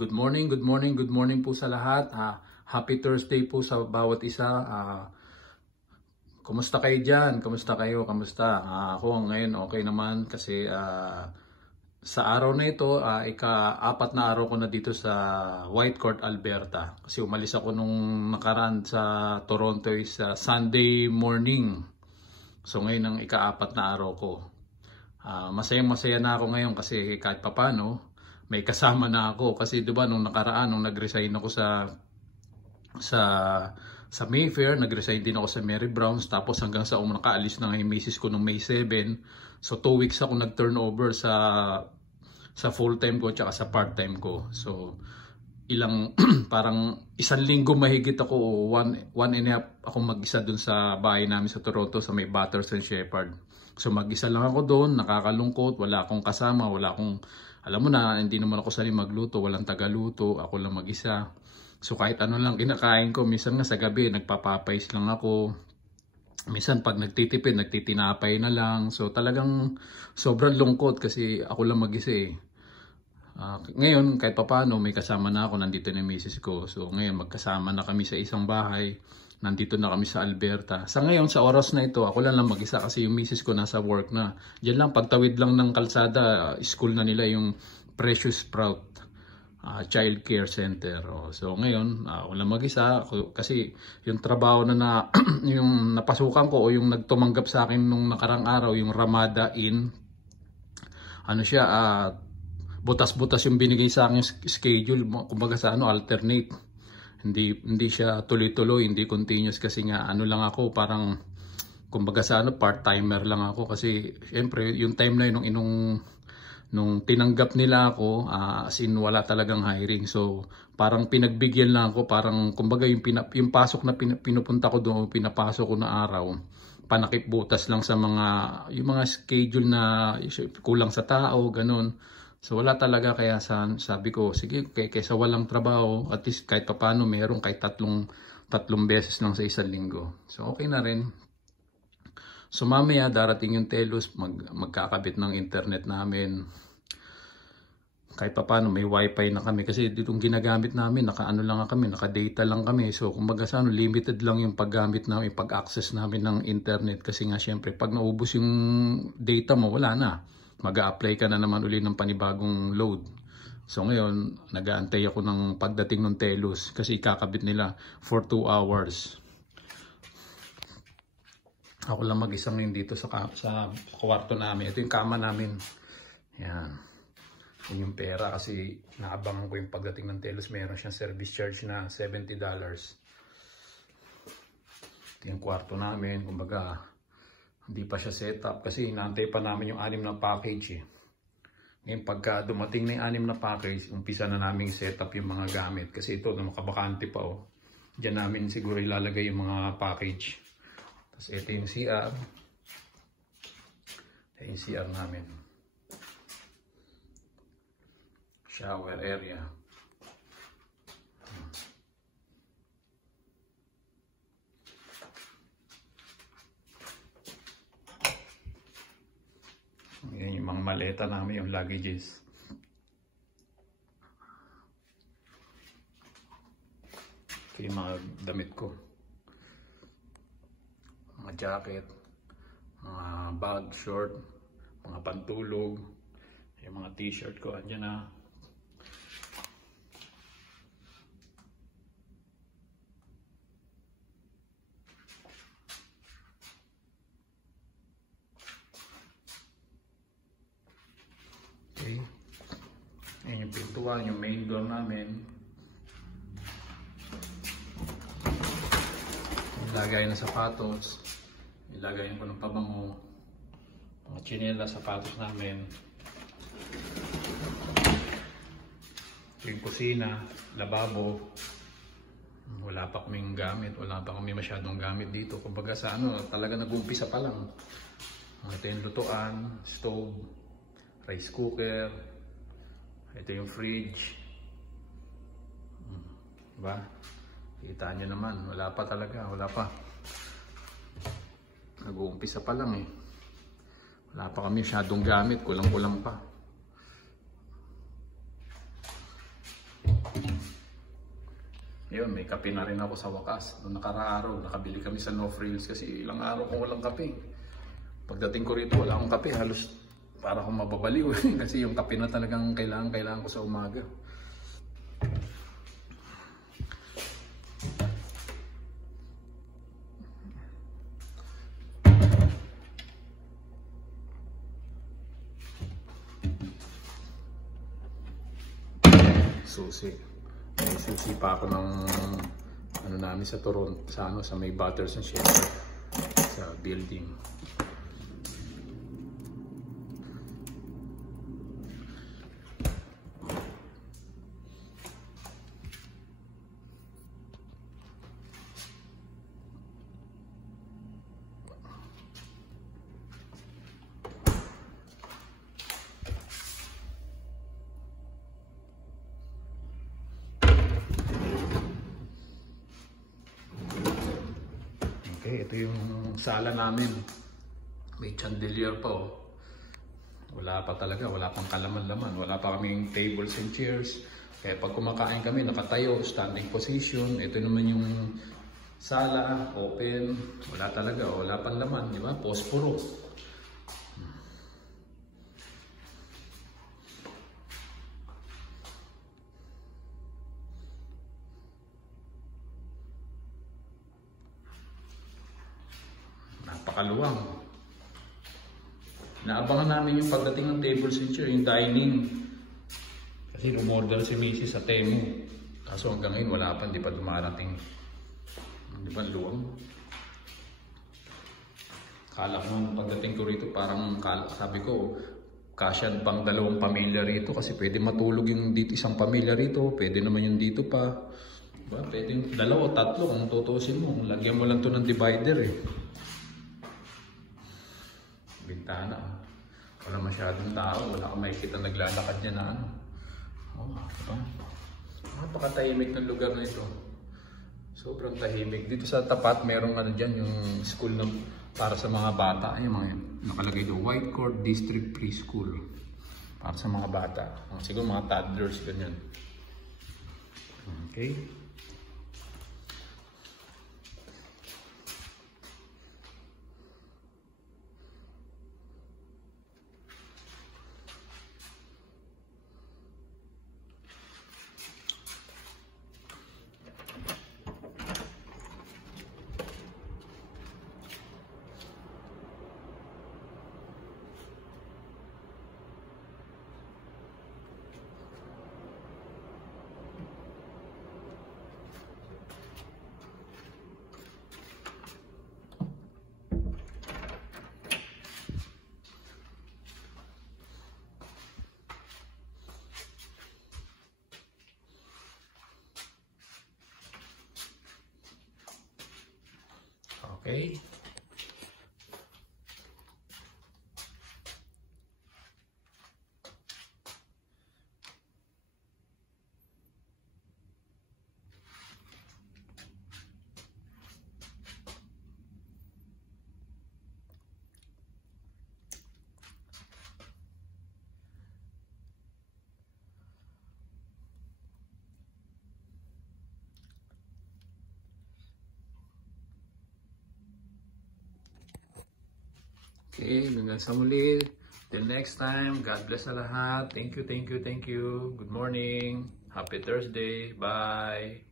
Good morning, good morning, good morning po sa lahat. Happy Thursday po sa bawat isa. Kumusta kayo dyan? Kumusta kayo? Kamusta? Ako ngayon okay naman kasi sa araw na ito, ika-apat na araw ko na dito sa Whitecourt, Alberta. Kasi umalis ako nung nakaraan sa Toronto sa Sunday morning. So ngayon ang ika-apat na araw ko. Masayang-masaya na ako ngayon kasi kahit papano may kasama na ako kasi 'di ba nung nakaraan nung nag-resign ako sa Mayfair, nag-resign din ako sa Mary Brown's, tapos hanggang sa nakaalis na ng misis ko nung May 7. So 2 weeks ako nag-turnover sa full-time ko at sa part-time ko. So ilang parang isang linggo mahigit ako o one and a half ako mag-isa dun sa bahay namin sa Toronto sa may Bathurst and Sheppard. So mag-isa lang ako doon, nakakalungkot, wala akong kasama, wala akong, alam mo na, hindi naman ako sanay magluto, walang tagaluto, ako lang mag-isa. So kahit ano lang kinakain ko, minsan nga sa gabi nagpapapais lang ako. Minsan pag nagtitipid, nagtitinapay na lang. So talagang sobrang lungkot kasi ako lang mag-isa eh. Ngayon kahit papaano may kasama na ako, nandito na yung misis ko. So ngayon magkasama na kami sa isang bahay. Nandito na kami sa Alberta. Sa ngayon, sa oras na ito, ako lang mag-isa kasi yung misis ko nasa work na. Diyan lang, pagtawid lang ng kalsada, school na nila yung Precious Sprout Child Care Center. So ngayon, ako lang mag-isa kasi yung trabaho na yung napasukan ko o yung nagtumanggap sa akin nung nakarang araw, yung Ramada Inn, ano siya, butas-butas yung binigay sa akin schedule, kumbaga sa alternate. Hindi siya tuloy-tuloy, hindi continuous kasi nga ano lang ako, parang kumbaga sa part-timer lang ako kasi syempre yung time na yun nung tinanggap nila ako, as in wala talagang hiring. So parang pinagbigyan lang ako, parang kumbaga yung pasok na pinupunta ko doon, pinapasok ko na araw, panakip butas lang sa yung mga schedule na kulang sa tao, ganun. So wala talaga, kaya sabi ko sige, kaysa walang trabaho, at least kahit paano meron kahit tatlong beses lang sa isang linggo. So okay na rin. So mamaya darating yung Telus, magkakabit ng internet namin. Kahit paano may wifi na kami kasi ditong ginagamit namin, naka-data lang kami. So kumbaga limited lang yung paggamit namin, pag-access namin ng internet kasi nga syempre pag naubos yung data mo, wala na. Mag-a-apply ka na naman uli ng panibagong load. So ngayon, nag-aantay ako ng pagdating ng Telus kasi ikakabit nila for 2 hours. Ako lang mag-isang dito sa kwarto namin. Ito yung kama namin. Yan. Yun yung pera kasi naabangan ko yung pagdating ng Telus. Meron siyang service charge na $70. Ito yung kwarto namin. Kumbaga, hindi pa siya set up kasi inaantay pa namin yung 6 na package eh. Ngayon pagka dumating na yung 6 na package, umpisa na namin set up yung mga gamit. Kasi ito, makabakante pa oh. Diyan namin siguro ilalagay yung mga package. Tapos ito yung CR. Ito yung CR namin. Shower area. Yan yung mga maleta namin, yung luggages. Ito yung mga damit ko. Mga jacket, mga bag, short, mga pantulog, yung mga t-shirt ko, andyan na. Okay. Ayan yung pintuan, yung main door namin. Ilagay na sapatos. Ilagay ko ng pabango. Mga chinela, sapatos namin. Yung kusina, lababo. Wala pa kaming gamit. Wala pa kami masyadong gamit dito. Kumbaga sa talaga nag-umpisa pa lang. Ito yung lutuan, stove, rice cooker, ito yung fridge, diba? Kita nyo naman, wala pa talaga, wala pa. Nag-uumpisa pa lang eh. Wala pa kami masyadong gamit, kulang-kulang pa. Yun, may kape na rin ako sa wakas. Noong nakaraang araw, nakabili kami sa No Frills kasi ilang araw kung walang kape. Pagdating ko rito, wala akong kape. Halos para akong mababaliw kasi yung kape na talagang kailangan ko sa umaga. Susi. May susi pa ako ng ano namin sa Toronto, sa may Butters and Shaker sa building. Okay, ito yung sala namin. May chandelier pa oh. Wala pa talaga, wala pang kalaman-laman. Wala pa kaming tables and chairs. Kaya pag kumakain kami, nakatayo, standing position. Ito naman yung sala, open. Wala talaga, wala pang laman, di ba? Posporo. Napakaluwang. Naabangan namin yung pagdating ng tables and chair, yung dining. Kasi umorder si Mrs. sa Temu. Kaso hanggang ngayon wala pa, hindi pa dumarating. Di ba luwang? Kala ko pagdating ko rito parang sabi ko kasyan pang 2 pamilya rito kasi pwede matulog yung dito isang pamilya rito, pwede naman yung dito pa. Diba? Pwede yung 2 o 3 kung tutusin mo. Lagyan mo lang to ng divider eh. Bintana. Wala masyadong tao. Wala kang makikita naglalakad niya na ano. Oh, diba? Napakatahimik ng lugar na ito. Sobrang tahimik. Dito sa tapat, merong ano dyan, yung school na para sa mga bata. Ay, mga nakalagay doon. Whitecourt District Preschool. Para sa mga bata. Siguro mga toddlers, ganyan. Okay. Okay. Okay, hanggang sa muli. Till next time, God bless sa lahat. Thank you, thank you, thank you. Good morning. Happy Thursday. Bye.